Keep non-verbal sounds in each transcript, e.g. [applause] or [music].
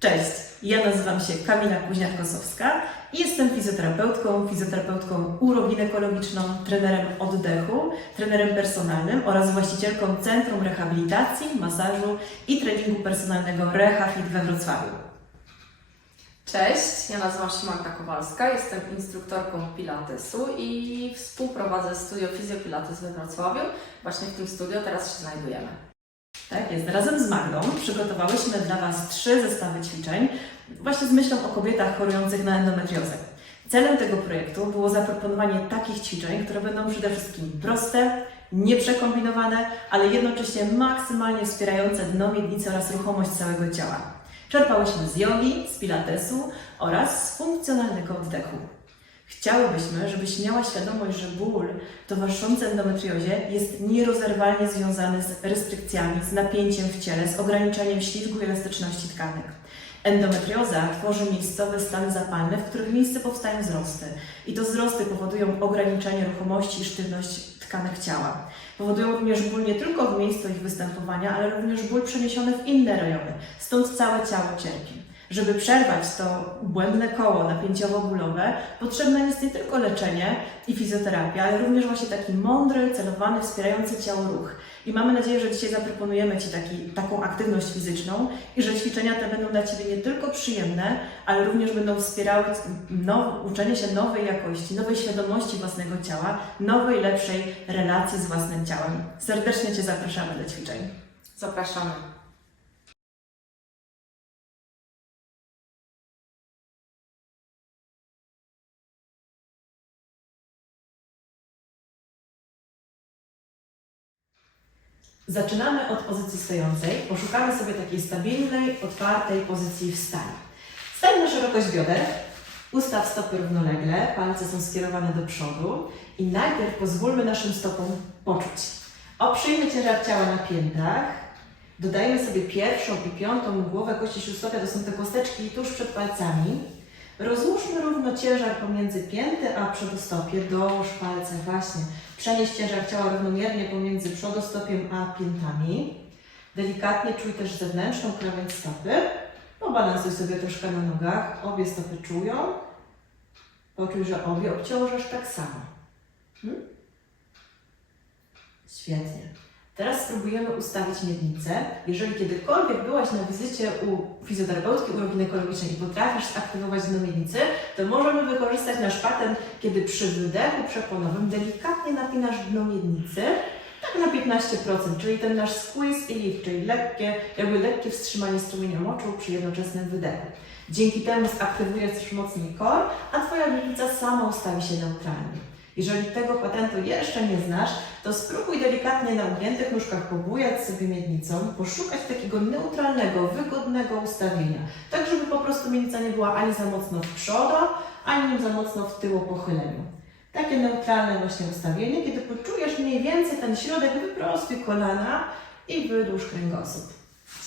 Cześć, ja nazywam się Kamila Kuźniak-Kosowska i jestem fizjoterapeutką, fizjoterapeutką uroginekologiczną, trenerem oddechu, trenerem personalnym oraz właścicielką Centrum Rehabilitacji, Masażu i Treningu Personalnego RehaFit we Wrocławiu. Cześć, ja nazywam się Magda Kowalska, jestem instruktorką Pilatesu i współprowadzę studio Fizjopilates we Wrocławiu. Właśnie w tym studio teraz się znajdujemy. Tak jest, razem z Magdą przygotowałyśmy dla Was trzy zestawy ćwiczeń, właśnie z myślą o kobietach chorujących na endometriozę. Celem tego projektu było zaproponowanie takich ćwiczeń, które będą przede wszystkim proste, nieprzekombinowane, ale jednocześnie maksymalnie wspierające dno miednicy oraz ruchomość całego ciała. Czerpałyśmy z jogi, z pilatesu oraz z funkcjonalnego oddechu. Chciałybyśmy, żebyś miała świadomość, że ból towarzyszący endometriozie jest nierozerwalnie związany z restrykcjami, z napięciem w ciele, z ograniczeniem ślizgu i elastyczności tkanek. Endometrioza tworzy miejscowe stany zapalne, w których miejsce powstają wzrosty. I to wzrosty powodują ograniczenie ruchomości i sztywność tkanek ciała. Powodują również ból nie tylko w miejscu ich występowania, ale również ból przeniesiony w inne rejony. Stąd całe ciało cierpi. Żeby przerwać to błędne koło napięciowo-bólowe, potrzebne jest nie tylko leczenie i fizjoterapia, ale również właśnie taki mądry, celowany, wspierający ciało ruch. I mamy nadzieję, że dzisiaj zaproponujemy Ci taki, taką aktywność fizyczną i że ćwiczenia te będą dla Ciebie nie tylko przyjemne, ale również będą wspierały now, uczenie się nowej jakości, nowej świadomości własnego ciała, nowej, lepszej relacji z własnym ciałem. Serdecznie Cię zapraszamy do ćwiczeń. Zapraszamy. Zaczynamy od pozycji stojącej. Poszukamy sobie takiej stabilnej, otwartej pozycji w stanie. Stań na szerokość bioder, ustaw stopy równolegle, palce są skierowane do przodu i najpierw pozwólmy naszym stopom poczuć. Oprzyjmy ciężar ciała na piętach, dodajmy sobie pierwszą i piątą głowę kości śródstopia, to są te kosteczki tuż przed palcami. Rozłóżmy równo ciężar pomiędzy pięty a przedostopie, dołóż palce właśnie. Przenieś ciężar ciała równomiernie pomiędzy przodostopiem a piętami. Delikatnie czuj też zewnętrzną krawędź stopy. Pobalansuj sobie troszkę na nogach. Obie stopy czują. Poczuj, że obie obciążasz tak samo. Hmm? Świetnie. Teraz spróbujemy ustawić miednicę. Jeżeli kiedykolwiek byłaś na wizycie u fizjoterapeutki uroginekologicznej i potrafisz zaktywować dno miednicy, to możemy wykorzystać nasz patent, kiedy przy wydechu przeponowym delikatnie napinasz dno miednicy, tak na 15%, czyli ten nasz squeeze i lift, czyli lekkie, jakby lekkie wstrzymanie strumienia moczu przy jednoczesnym wydechu. Dzięki temu zaktywujesz mocniej kor, a Twoja miednica sama ustawi się neutralnie. Jeżeli tego patentu jeszcze nie znasz, to spróbuj delikatnie na ugiętych nóżkach pobujać sobie miednicą, poszukać takiego neutralnego, wygodnego ustawienia, tak żeby po prostu miednica nie była ani za mocno w przodu, ani za mocno w tył o pochyleniu. Takie neutralne właśnie ustawienie, kiedy poczujesz mniej więcej ten środek, wyprostuj kolana i wydłuż kręgosłup.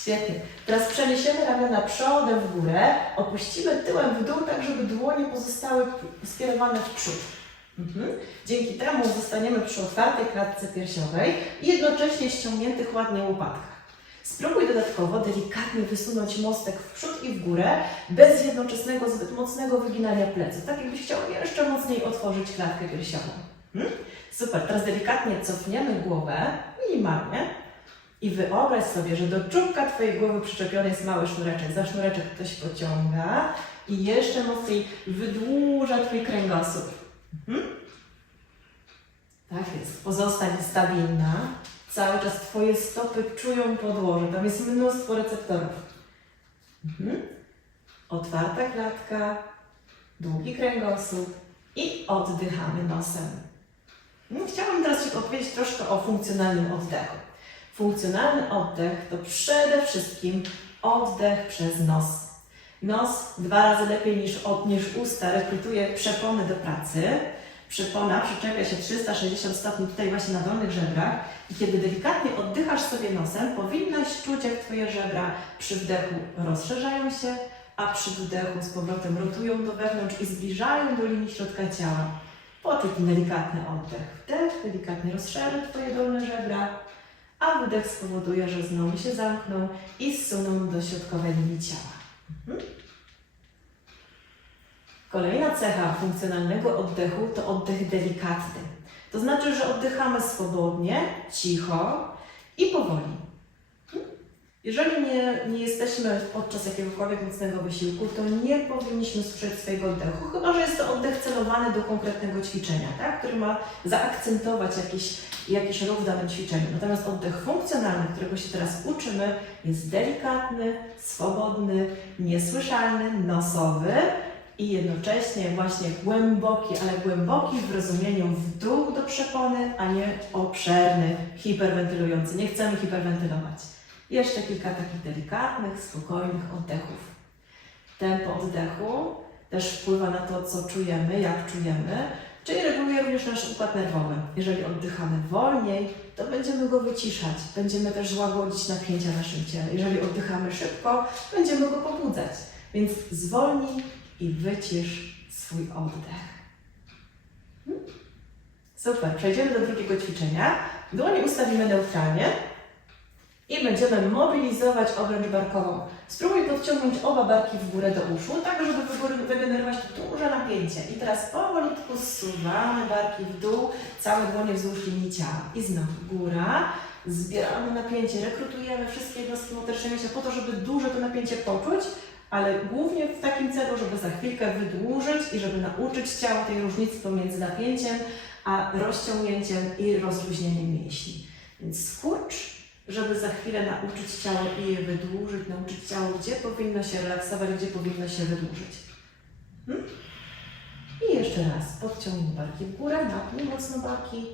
Świetnie. Teraz przeniesiemy ramiona przodem w górę, opuścimy tyłem w dół, tak żeby dłonie pozostały skierowane w przód. Mhm. Dzięki temu zostaniemy przy otwartej klatce piersiowej i jednocześnie ściągniętych ładnie łopatkach. Spróbuj dodatkowo delikatnie wysunąć mostek w przód i w górę, bez jednoczesnego zbyt mocnego wyginania pleców. Tak jakbyś chciał jeszcze mocniej otworzyć klatkę piersiową. Mhm. Super, teraz delikatnie cofniemy głowę, minimalnie. I wyobraź sobie, że do czubka Twojej głowy przyczepiony jest mały sznureczek. Za sznureczek ktoś pociąga i jeszcze mocniej wydłuża Twój kręgosłup. Mhm. Tak jest. Pozostań stabilna. Cały czas Twoje stopy czują podłoże. Tam jest mnóstwo receptorów. Mhm. Otwarta klatka, długi kręgosłup i oddychamy nosem. No, chciałabym teraz Ci opowiedzieć troszkę o funkcjonalnym oddechu. Funkcjonalny oddech to przede wszystkim oddech przez nos. Nos dwa razy lepiej niż, od, niż usta rekrutuje przepony do pracy. Przepona przyczepia się 360 stopni tutaj właśnie na dolnych żebrach i kiedy delikatnie oddychasz sobie nosem, powinnaś czuć jak Twoje żebra przy wdechu rozszerzają się, a przy wydechu z powrotem rotują do wewnątrz i zbliżają do linii środka ciała. Poczuj delikatny oddech. Wdech delikatnie rozszerzy Twoje dolne żebra, a wydech spowoduje, że znowu się zamkną i zsuną do środkowej linii ciała. Kolejna cecha funkcjonalnego oddechu to oddech delikatny. To znaczy, że oddychamy swobodnie, cicho i powoli. Jeżeli nie, nie jesteśmy podczas jakiegokolwiek mocnego wysiłku, to nie powinniśmy słyszeć swojego oddechu, chyba że jest to oddech celowany do konkretnego ćwiczenia, tak? który ma zaakcentować jakiś, jakiś ruch w danym ćwiczeniu. Natomiast oddech funkcjonalny, którego się teraz uczymy, jest delikatny, swobodny, niesłyszalny, nosowy i jednocześnie właśnie głęboki, ale głęboki w rozumieniu w dół do przepony, a nie obszerny, hiperwentylujący. Nie chcemy hiperwentylować. Jeszcze kilka takich delikatnych, spokojnych oddechów. Tempo oddechu też wpływa na to, co czujemy, jak czujemy, czyli reguluje również nasz układ nerwowy. Jeżeli oddychamy wolniej, to będziemy go wyciszać, będziemy też łagodzić napięcia w naszym ciele. Jeżeli oddychamy szybko, będziemy go pobudzać. Więc zwolnij i wycisz swój oddech. Hmm? Super, przejdziemy do drugiego ćwiczenia. Dłonie ustawimy neutralnie i będziemy mobilizować obręcz barkową. Spróbuj podciągnąć oba barki w górę do uszu, tak żeby wygenerować duże napięcie. I teraz powolutku zsuwamy barki w dół, całe dłonie wzdłuż linii ciała. I znowu góra, zbieramy napięcie, rekrutujemy wszystkie jednostki motoryczne po to, żeby duże to napięcie poczuć, ale głównie w takim celu, żeby za chwilkę wydłużyć i żeby nauczyć ciało tej różnicy pomiędzy napięciem a rozciągnięciem i rozluźnieniem mięśni. Więc skurcz, żeby za chwilę nauczyć ciało i je wydłużyć, nauczyć ciało, gdzie powinno się relaksować, gdzie powinno się wydłużyć. Hmm? I jeszcze raz, podciągnij barki w górę, napnij mocno barki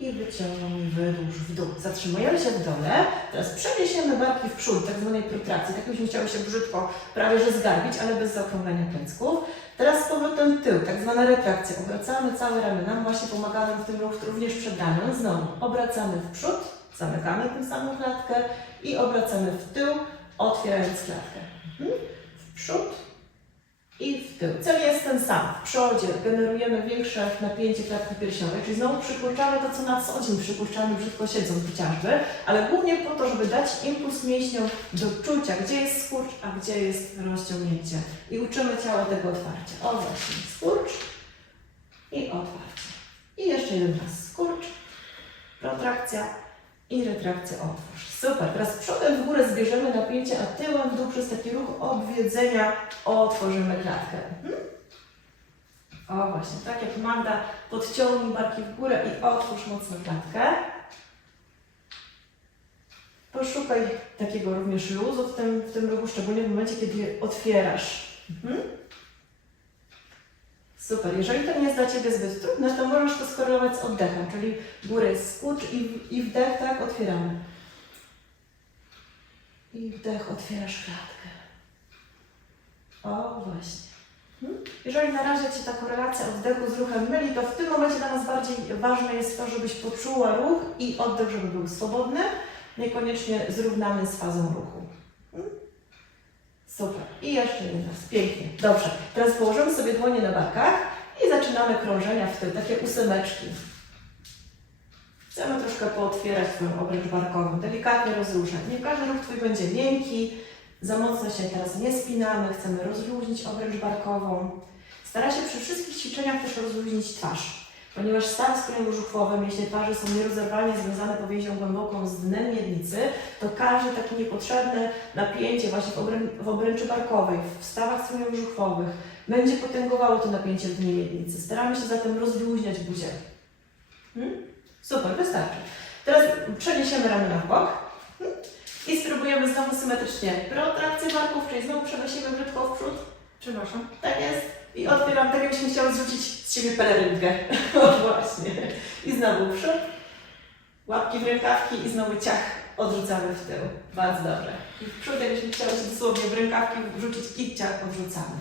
i wyciągnij, wydłuż w dół. Zatrzymujemy się w dole, teraz przeniesiemy barki w przód, tak zwanej protrakcji, tak byśmy chciały się brzydko prawie że zgarbić, ale bez zaokrąglenia plecków. Teraz z powrotem tył, tak zwana retrakcja. Obracamy całe ramiona, właśnie pomaga nam w tym ruch również przed ramion. Znowu obracamy w przód, zamykamy tym samą klatkę i obracamy w tył, otwierając klatkę. Mhm. W przód i w tył. Cel jest ten sam. W przodzie generujemy większe napięcie klatki piersiowej, czyli znowu przypuszczamy to, co na co dzień przypuszczamy brzydko siedząc chociażby, ale głównie po to, żeby dać impuls mięśniom do czucia, gdzie jest skurcz, a gdzie jest rozciągnięcie. I uczymy ciało tego otwarcia. O właśnie, skurcz i otwarcie. I jeszcze jeden raz skurcz, protrakcja i retrakcja otwórz. Super. Teraz przodem w górę zbierzemy napięcie, a tyłem w dół przez taki ruch obwiedzenia otworzymy klatkę. Mhm. O właśnie, tak jak Magda, podciągnij barki w górę i otwórz mocno klatkę. Poszukaj takiego również luzu w tym, w tym ruchu, szczególnie w momencie, kiedy otwierasz. Mhm. Super. Jeżeli to nie jest dla Ciebie zbyt trudne, to możesz to skorelować z oddechem, czyli górę skurcz i, i wdech, tak, otwieramy. I wdech, otwierasz klatkę. O, właśnie. Mhm. Jeżeli na razie Ci ta korelacja oddechu z ruchem myli, to w tym momencie dla nas bardziej ważne jest to, żebyś poczuła ruch i oddech, żeby był swobodny, niekoniecznie zrównany z fazą ruchu. Super. I jeszcze raz. Pięknie. Dobrze. Teraz położymy sobie dłonie na barkach i zaczynamy krążenia w tył, takie ósemeczki. Chcemy troszkę pootwierać Twoją obręcz barkową, delikatnie rozruszać. Nie każdy ruch Twój będzie miękki, za mocno się teraz nie spinamy, chcemy rozluźnić obręcz barkową. Stara się przy wszystkich ćwiczeniach też rozluźnić twarz, ponieważ staw skroniowrzuchwowy, mięśnie twarzy są nierozerwalnie związane powięzią głęboką z dnem miednicy, to każde takie niepotrzebne napięcie właśnie w, obrę w obręczy barkowej, w stawach skroniowrzuchwowych będzie potęgowało to napięcie w dnie miednicy. Staramy się zatem rozluźniać buzię. Hmm? Super, wystarczy. Teraz przeniesiemy ramiona w bok hmm? i spróbujemy znowu symetrycznie protrakcję barków, czyli znowu przenosimy brzydko w przód. Przepraszam. Tak jest. I otwieram, tak jakbyśmy chciały zrzucić z siebie pelerynkę. [laughs] O właśnie. I znowu przód, łapki w rękawki i znowu ciach odrzucamy w tył. Bardzo dobrze. I w przód, jakbyśmy chciały się dosłownie w rękawki wrzucić i ciach odrzucamy.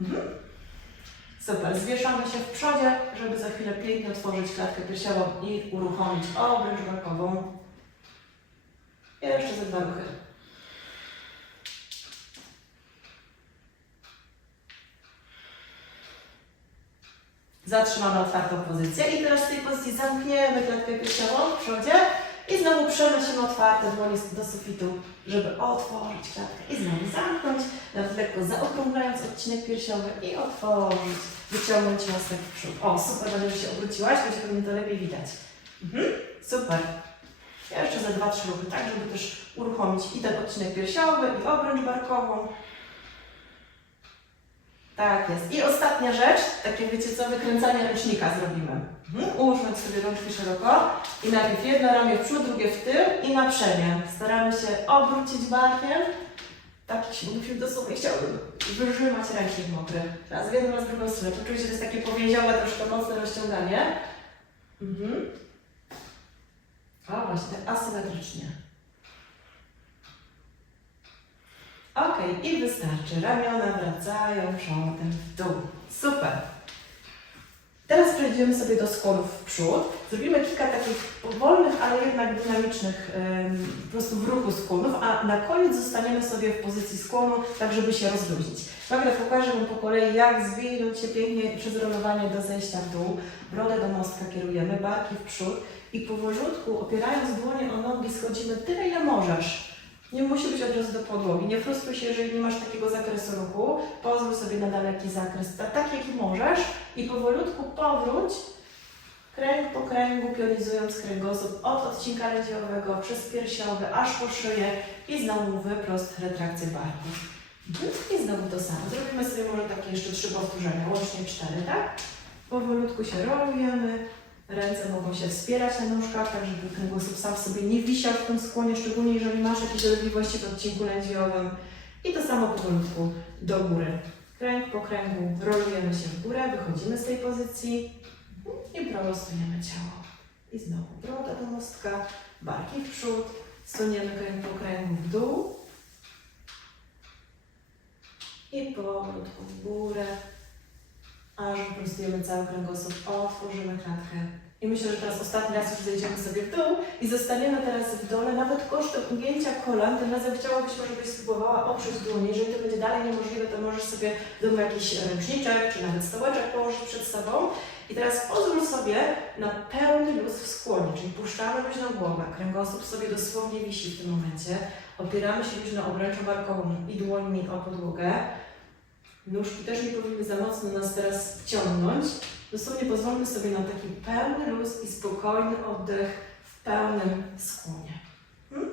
Mhm. Super. Zwieszamy się w przodzie, żeby za chwilę pięknie otworzyć klatkę piersiową i uruchomić obręcz barkową. Jeszcze ze dwa ruchy. Zatrzymamy otwartą pozycję i teraz z tej pozycji zamkniemy klatkę piersiową w przodzie I znowu przenosimy otwarte dłonie do sufitu, żeby otworzyć klatkę. I znowu zamknąć, nawet lekko zaokrąglając odcinek piersiowy i otworzyć. Wyciągnąć mostek w przód. O, super, będę, się obróciłaś, będzie pewnie to lepiej widać. Mhm, super. Ja jeszcze za dwa, trzy ruchy, tak, żeby też uruchomić i ten odcinek piersiowy, i obręcz barkową. Tak jest. I ostatnia rzecz, takie wiecie co, wykręcanie ręcznika zrobimy. Mhm. Ułóżmy sobie rączki szeroko i najpierw jedno ramię w przód, drugie w tył i na przemian. Staramy się obrócić barkiem. Tak się musimy dosłownie chciałbym wyrzymać ręcznik mokry. Raz w jedną, raz w drugą stronę. Poczuliście, że to jest takie powięziowe, troszkę mocne rozciąganie. Mhm. O, właśnie tak asymetrycznie. Ok, i wystarczy. Ramiona wracają przodem w dół. Super. Teraz przejdziemy sobie do składów w przód. Zrobimy kilka takich powolnych, ale jednak dynamicznych em, po prostu w ruchu skłonów, a na koniec zostaniemy sobie w pozycji skłonu, tak żeby się rozluźnić. Magda pokażę Wam po kolei, jak zwinąć się pięknie przez rolowanie do zejścia w dół. Brodę do mostka kierujemy, barki w przód i powolutku, opierając dłonie o nogi, schodzimy tyle, ile możesz. Nie musi być od razu do podłogi. Nie frustruj się, jeżeli nie masz takiego zakresu ruchu. Pozwól sobie na daleki zakres, ta- tak jaki możesz i powolutku powróć kręg po kręgu, pionizując kręgosłup od odcinka lędźwiowego przez piersiowy aż po szyję i znowu wyprost retrakcję barku. Mhm. I znowu to samo. Zrobimy sobie może takie jeszcze trzy powtórzenia, łącznie cztery, tak? Powolutku się rolujemy. Ręce mogą się wspierać na nóżkach, tak żeby kręgosłup sam sobie nie wisiał w tym skłonie, szczególnie jeżeli masz jakieś dolegliwości w odcinku lędźwiowym. I to samo powolutku do góry. Kręg po kręgu rolujemy się w górę, wychodzimy z tej pozycji i prostujemy ciało. I znowu broda do mostka, barki w przód, suniemy kręg po kręgu w dół i powolutku w górę, aż wyprostujemy cały kręgosłup, otworzymy klatkę. I myślę, że teraz ostatni raz już zejdziemy sobie w dół i zostaniemy teraz w dole, nawet kosztem ugięcia kolan. Tym razem chciałobyśmy, żebyś spróbowała oprzeć dłonie. Jeżeli to będzie dalej niemożliwe, to możesz sobie w domu jakiś ręczniczek czy nawet stołeczek położyć przed sobą. I teraz pozwól sobie na pełny luz w skłonie, czyli puszczamy luźno głowę, kręgosłup sobie dosłownie wisi w tym momencie. Opieramy się luźno obręczą barkową i dłońmi o podłogę. Nóżki też nie powinny za mocno nas teraz wciągnąć. Dosłownie pozwólmy sobie na taki pełny luz i spokojny oddech w pełnym skłonie. Hmm?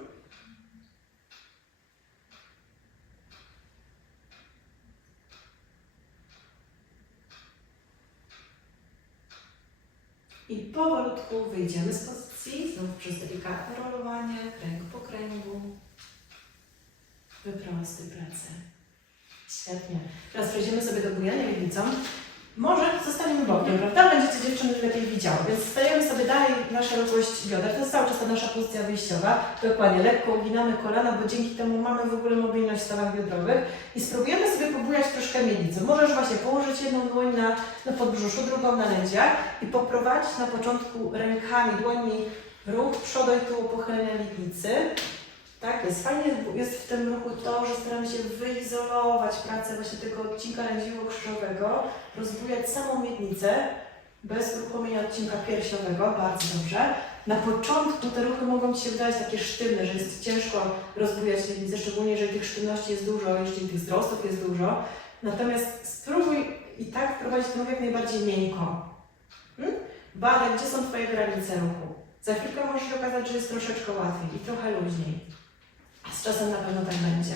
I powolutku wyjdziemy z pozycji, znów przez delikatne rolowanie, kręg po kręgu. Wyprosty plecy. Świetnie. Teraz przejdziemy sobie do bujania miednicą. Może zostaniemy bokiem, prawda? Będziecie dziewczyny lepiej widziały, więc stajemy sobie dalej na szerokość bioder. To jest cały czas ta nasza pozycja wyjściowa. Dokładnie, lekko uginamy kolana, bo dzięki temu mamy w ogóle mobilność w stawach biodrowych. I spróbujemy sobie pobujać troszkę miednicę. Możesz właśnie położyć jedną dłoń na, na podbrzuszu, drugą na lędziach i poprowadzić na początku rękami, dłońmi ruch przodu i tyłu pochylenia miednicy. Tak jest. Fajnie jest w tym ruchu to, że staramy się wyizolować pracę właśnie tego odcinka lędźwiowo-krzyżowego, rozbujać samą miednicę bez uruchomienia odcinka piersiowego, bardzo dobrze. Na początku te ruchy mogą Ci się wydawać takie sztywne, że jest ciężko rozbujać miednicę, szczególnie jeżeli tych sztywności jest dużo, jeżeli tych wzrostów jest dużo. Natomiast spróbuj i tak wprowadzić ten ruch jak najbardziej miękko. Hmm? Gdzie są Twoje granice ruchu. Za chwilkę może się okazać, że jest troszeczkę łatwiej i trochę luźniej. A z czasem na pewno tak będzie.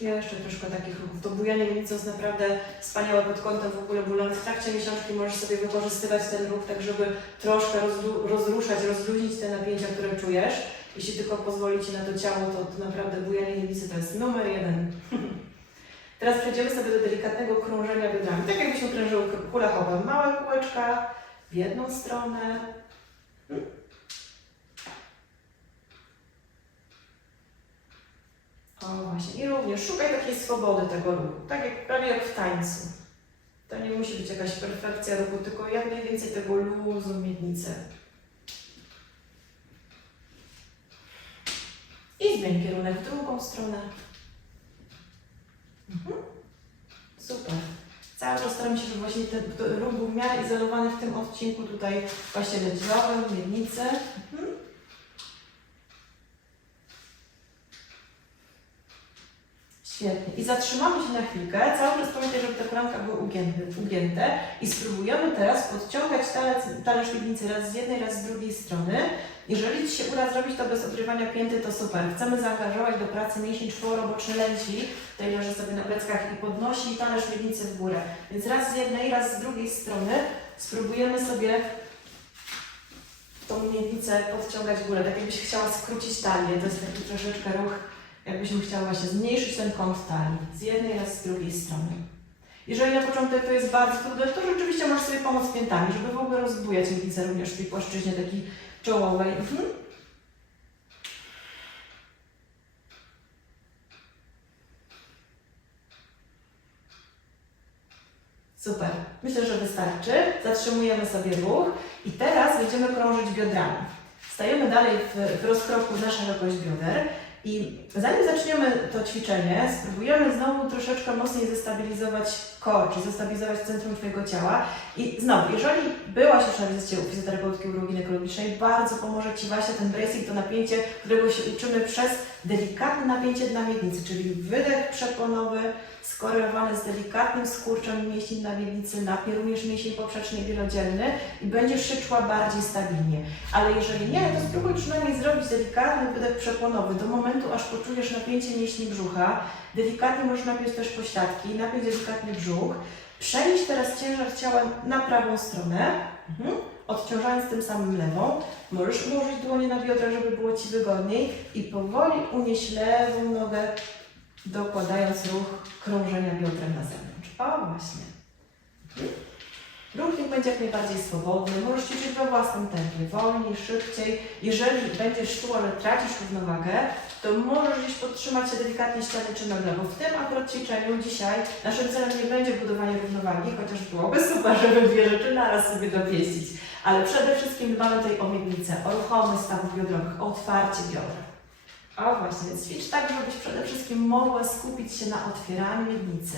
Ja jeszcze troszkę takich ruchów. To bujanie miednicy jest naprawdę wspaniałe pod kątem w ogóle bólu. W trakcie miesiączki możesz sobie wykorzystywać ten ruch tak, żeby troszkę rozruszać, rozluźnić te napięcia, które czujesz. Jeśli tylko pozwoli Ci na to ciało, to, to naprawdę bujanie miednicy to jest numer jeden. [laughs] Teraz przejdziemy sobie do delikatnego krążenia biodrami. Tak jakbyśmy krążyły hula hopem. Małe kółeczka w jedną stronę, O właśnie, i również szukaj takiej swobody tego ruchu, tak jak, prawie jak w tańcu. To nie musi być jakaś perfekcja ruchu, tylko jak najwięcej tego luzu miednicy. I zmień kierunek w drugą stronę. Mhm. Super. Cały czas staram się, żeby właśnie ten ruch był w miarę izolowany w tym odcinku tutaj właśnie lędźwiowym, miednicy. Mhm. Świetnie. I zatrzymamy się na chwilkę. Cały czas pamiętaj, żeby te kolanka były ugięte, ugięte. I spróbujemy teraz podciągać talerz, talerz miednicy raz z jednej, raz z drugiej strony. Jeżeli Ci się uda zrobić to bez odrywania pięty, to super. Chcemy zaangażować do pracy mięsień czworoboczny lędźwi. Tutaj leży sobie na pleckach i podnosi talerz miednicy w górę. Więc raz z jednej, raz z drugiej strony spróbujemy sobie tą miednicę podciągać w górę, tak jakbyś chciała skrócić talię. To jest taki troszeczkę ruch, jakbyśmy chciała właśnie zmniejszyć ten kąt talii. Z jednej raz z drugiej strony. Jeżeli na początek to jest bardzo trudne, to rzeczywiście możesz sobie pomóc piętami, żeby w ogóle rozbujać miednicę również w tej płaszczyźnie takiej czołowej. Mhm. Super. Myślę, że wystarczy. Zatrzymujemy sobie ruch i teraz będziemy krążyć biodrami. Stajemy dalej w, w rozkroku na szerokość bioder i zanim zaczniemy to ćwiczenie, spróbujemy znowu troszeczkę mocniej zestabilizować kor, czy zestabilizować centrum Twojego ciała. I znowu, jeżeli byłaś już na wizycie u fizjoterapeutki uroginekologicznej, bardzo pomoże Ci właśnie ten bracing, to napięcie, którego się uczymy przez delikatne napięcie dla miednicy, czyli wydech przeponowy skorelowany z delikatnym skurczem mięśni na miednicy, napie również mięsień poprzeczny i wielodzielny i będziesz się czuła bardziej stabilnie. Ale jeżeli nie, to spróbuj przynajmniej zrobić delikatny wydech przeponowy do momentu, aż poczujesz napięcie mięśni brzucha. Delikatnie możesz napiąć też pośladki, napiąć delikatnie brzuch. Przenieść teraz ciężar ciała na prawą stronę, mhm. odciążając tym samym lewą. Możesz ułożyć dłonie na biodra, żeby było Ci wygodniej i powoli unieść lewą nogę, dokładając ruch krążenia biodrem na zewnątrz. O, właśnie. Ruch niech będzie jak najbardziej swobodny. Możesz ćwiczyć we własnym tempie, wolniej, szybciej. Jeżeli będziesz czuła, że tracisz równowagę, to możesz gdzieś podtrzymać się delikatnie ściany czy na lewo. W tym akurat ćwiczeniu dzisiaj naszym celem nie będzie budowanie równowagi, chociaż byłoby super, żeby dwie rzeczy naraz sobie dopieścić. Ale przede wszystkim dbamy tutaj o miednicę, o ruchomy stawów biodrowych, o otwarcie biodra. O właśnie, ćwicz tak, żebyś przede wszystkim mogła skupić się na otwieraniu miednicy.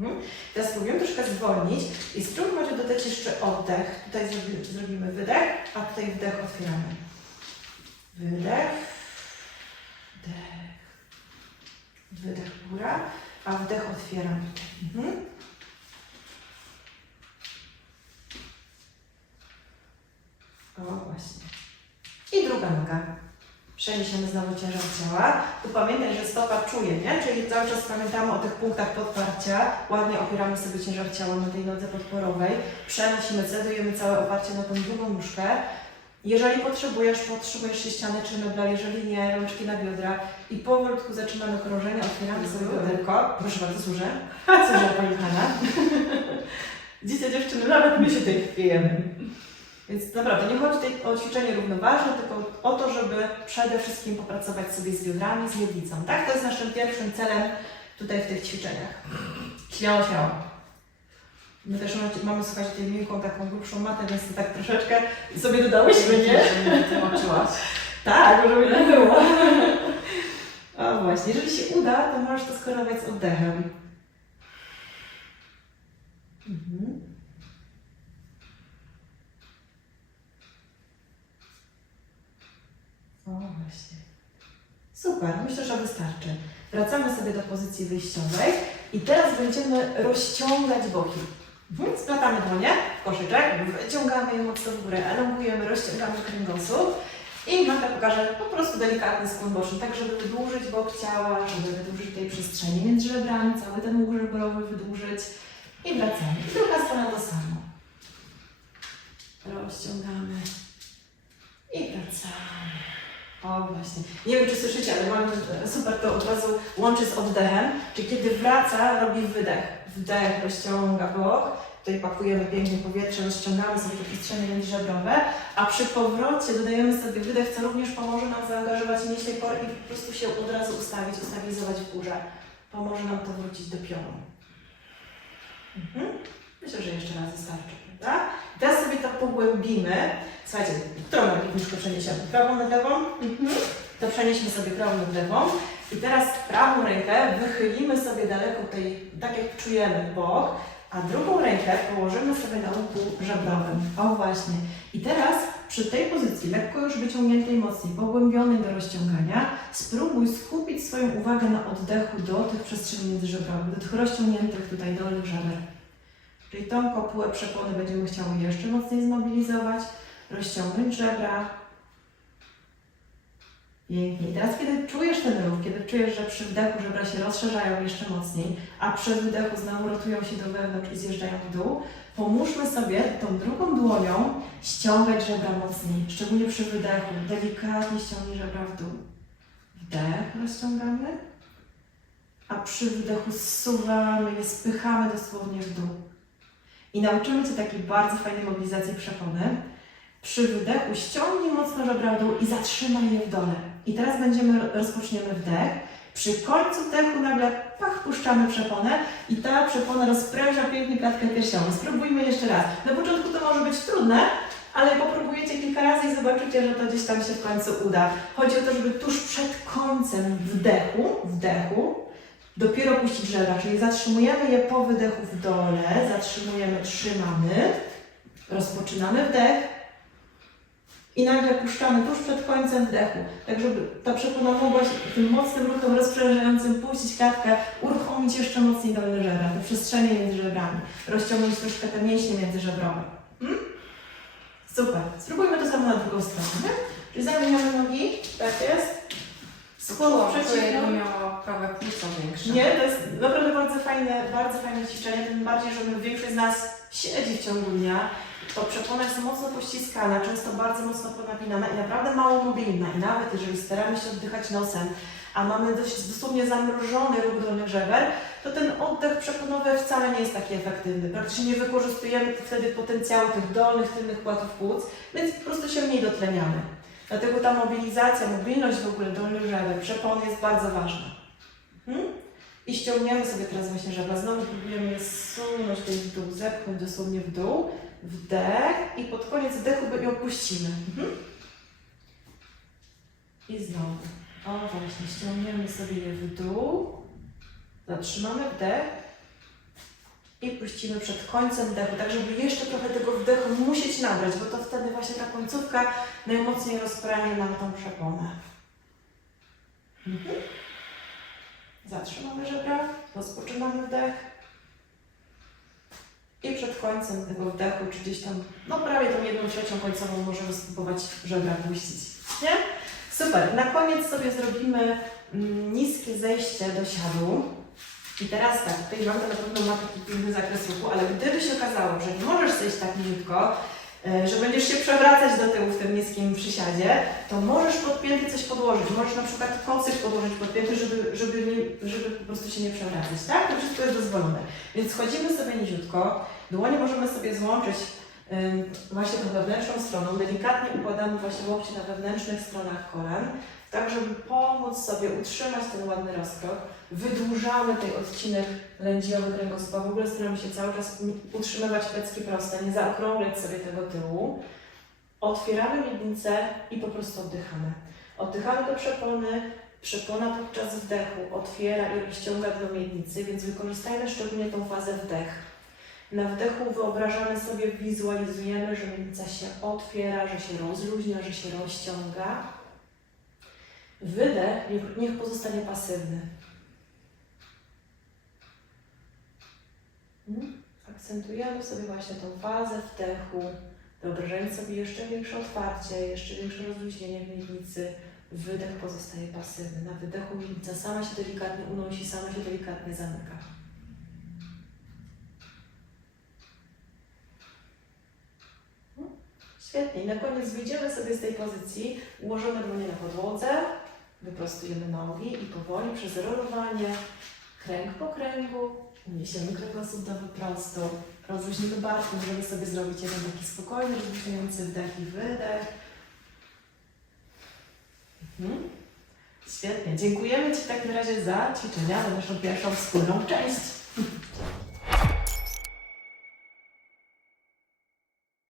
Mhm. Teraz spróbujemy troszkę zwolnić i spróbuj może dodać jeszcze oddech. Tutaj zrobi, zrobimy wydech, a tutaj wdech otwieramy. Wydech, wdech, wydech góra, a wdech otwieram. Mhm. O właśnie. I druga noga. Przeniesiemy znowu ciężar ciała. Tu pamiętaj, że stopa czuje, nie? Czyli cały czas pamiętamy o tych punktach podparcia. Ładnie opieramy sobie ciężar ciała na tej nodze podporowej. Przenosimy, cedujemy całe oparcie na tą drugą nóżkę. Jeżeli potrzebujesz, potrzebujesz się ściany czy mebla, jeżeli nie, rączki na biodra i powolutku zaczynamy krążenie, otwieramy sobie bioderko. Proszę bardzo, służę. Służę Pani Hanna. [laughs] Dzisiaj dziewczyny, nawet my się tutaj chwiejemy. Więc naprawdę nie chodzi tutaj o ćwiczenie równoważne, tylko o to, żeby przede wszystkim popracować sobie z biodrami, z miednicą. Tak? To jest naszym pierwszym celem tutaj w tych ćwiczeniach. Śmiało, śmiało. My też mamy, słuchajcie, tutaj miękką, taką grubszą matę, więc to tak troszeczkę sobie dodałyśmy, nie? Tłumaczyłaś. Tak, żeby nie było. [laughs] O właśnie, jeżeli się uda, to możesz to skorelować z oddechem. Mhm. O właśnie. Super, myślę, że wystarczy. Wracamy sobie do pozycji wyjściowej i teraz będziemy rozciągać boki. Mhm. Splatamy dłonie w koszyczek, wyciągamy je mocno w górę, elongujemy, rozciągamy kręgosłup i Magda pokaże po prostu delikatny skłon boczny, tak żeby wydłużyć bok ciała, żeby wydłużyć tej przestrzeni między żebrami, cały ten łuk żebrowy wydłużyć i wracamy. I druga strona to samo. Rozciągamy i wracamy. O właśnie. Nie wiem, czy słyszycie, ale mamy super to od razu łączy z oddechem, czyli kiedy wraca, robi wydech. Wdech, rozciąga bok, tutaj pakujemy pięknie powietrze, rozciągamy sobie te przestrzenie między żebrowe, a przy powrocie dodajemy sobie wydech, co również pomoże nam zaangażować mięśnie kor i po prostu się od razu ustawić, ustabilizować w górze. Pomoże nam to wrócić do pionu. Mhm. Myślę, że jeszcze raz wystarczy, prawda? Teraz sobie to pogłębimy. Słuchajcie, którą rękę przeniesiemy? Prawą na lewą? Mhm. To przenieśmy sobie prawą na lewą. I teraz prawą rękę wychylimy sobie daleko tej, tak jak czujemy bok, a drugą rękę położymy sobie na łuku żebrowym. O właśnie. I teraz przy tej pozycji, lekko już wyciągniętej mocniej, pogłębionej do rozciągania, spróbuj skupić swoją uwagę na oddechu do tych przestrzeni międzyżebrowych, do tych rozciągniętych tutaj dolnych żeber. Czyli tą kopułę przepony będziemy chciały jeszcze mocniej zmobilizować, rozciągnąć żebra. Pięknie. I teraz, kiedy czujesz ten ruch, kiedy czujesz, że przy wdechu żebra się rozszerzają jeszcze mocniej, a przy wydechu znowu rotują się do wewnątrz i zjeżdżają w dół, pomóżmy sobie tą drugą dłonią ściągać żebra mocniej, szczególnie przy wydechu. Delikatnie ściągnij żebra w dół. Wdech rozciągamy, a przy wydechu zsuwamy je, spychamy dosłownie w dół. I nauczymy Cię takiej bardzo fajnej mobilizacji przepony. Przy wydechu ściągnij mocno żebra w dół i zatrzymaj je w dole. I teraz będziemy, rozpoczniemy wdech. Przy końcu wdechu nagle pach, puszczamy przeponę i ta przepona rozpręża pięknie klatkę piersiową. Spróbujmy jeszcze raz. Na początku to może być trudne, ale popróbujecie kilka razy i zobaczycie, że to gdzieś tam się w końcu uda. Chodzi o to, żeby tuż przed końcem wdechu, wdechu, dopiero puścić żebra, czyli zatrzymujemy je po wydechu w dole, zatrzymujemy, trzymamy, rozpoczynamy wdech i nagle puszczamy tuż przed końcem wdechu, tak żeby ta przepona mogła się tym mocnym ruchem rozprężającym puścić klatkę, uruchomić jeszcze mocniej dolne żebra, te przestrzenie między żebrami, rozciągnąć troszkę te mięśnie międzyżebrowe. Hmm? Super. Spróbujmy to samo na drugą stronę. Czyli zamieniamy nogi, tak jest. Czułam, że przeciwny. jakby miała prawe płuco większe. Nie, to jest naprawdę bardzo fajne, bardzo fajne ćwiczenie, tym bardziej, że większość z nas siedzi w ciągu dnia. To przepona jest mocno pościskana, często bardzo mocno podnapinana i naprawdę mało mobilna. I nawet jeżeli staramy się oddychać nosem, a mamy dość dosłownie zamrożony ruch dolnych żeber, to ten oddech przeponowy wcale nie jest taki efektywny. Praktycznie nie wykorzystujemy wtedy potencjału tych dolnych, tylnych płatów płuc, więc po prostu się mniej dotleniamy. Dlatego ta mobilizacja, mobilność w ogóle dolnych żeber, przepony jest bardzo ważna. Mhm. I ściągniemy sobie teraz właśnie żebra. Znowu próbujemy je zsunąć tutaj w dół, zepchnąć dosłownie w dół. Wdech i pod koniec wdechu ją puścimy. Mhm. I znowu. O właśnie, ściągniemy sobie je w dół. Zatrzymamy wdech. I puścimy przed końcem wdechu, tak żeby jeszcze trochę tego wdechu musieć nabrać, bo to wtedy właśnie ta końcówka najmocniej rozpranie nam tą przeponę. Mhm. Zatrzymamy żebra, rozpoczynamy wdech. I przed końcem tego wdechu, czy gdzieś tam, no prawie tą jedną trzecią końcową możemy spróbować żebra puścić. Nie? Super. Na koniec sobie zrobimy mm, niskie zejście do siadu. I teraz tak, tutaj Wanda na pewno ma taki piękny zakres ruchu, ale gdyby się okazało, że nie możesz zejść tak niziutko, e, że będziesz się przewracać do tyłu w tym niskim przysiadzie, to możesz pod pięty coś podłożyć. Możesz na przykład kocyk podłożyć pod pięty, żeby, żeby, nie, żeby po prostu się nie przewracać, tak? To wszystko jest dozwolone. Więc schodzimy sobie niziutko, dłonie możemy sobie złączyć właśnie tą wewnętrzną stroną, delikatnie układamy właśnie łokcie na wewnętrznych stronach kolan, tak żeby pomóc sobie utrzymać ten ładny rozkrok. Wydłużamy ten odcinek lędźwiowy kręgosłupa. W ogóle staramy się cały czas utrzymywać plecki proste, nie zaokrąglać sobie tego tyłu. Otwieramy miednicę i po prostu oddychamy. Oddychamy do przepony, przepona podczas wdechu otwiera i rozciąga do miednicy, więc wykorzystajmy szczególnie tą fazę wdech. Na wdechu wyobrażamy sobie, wizualizujemy, że miednica się otwiera, że się rozluźnia, że się rozciąga. Wydech niech, pozostanie pasywny. Mhm. Akcentujemy sobie właśnie tą fazę wdechu, wyobrażając sobie jeszcze większe otwarcie, jeszcze większe rozluźnienie w miednicy. Wydech pozostaje pasywny. Na wydechu miednica sama się delikatnie unosi, sama się delikatnie zamyka. Świetnie. I na koniec wyjdziemy sobie z tej pozycji, ułożymy dłonie na podłodze, wyprostujemy nogi i powoli przez rolowanie, kręg po kręgu, uniesiemy kręgosłup do wyprostu, rozluźnimy barki, możemy sobie zrobić jeden taki spokojny, rozluźniający wdech i wydech. Mhm. Świetnie. Dziękujemy Ci w takim razie za ćwiczenia, za naszą pierwszą wspólną część.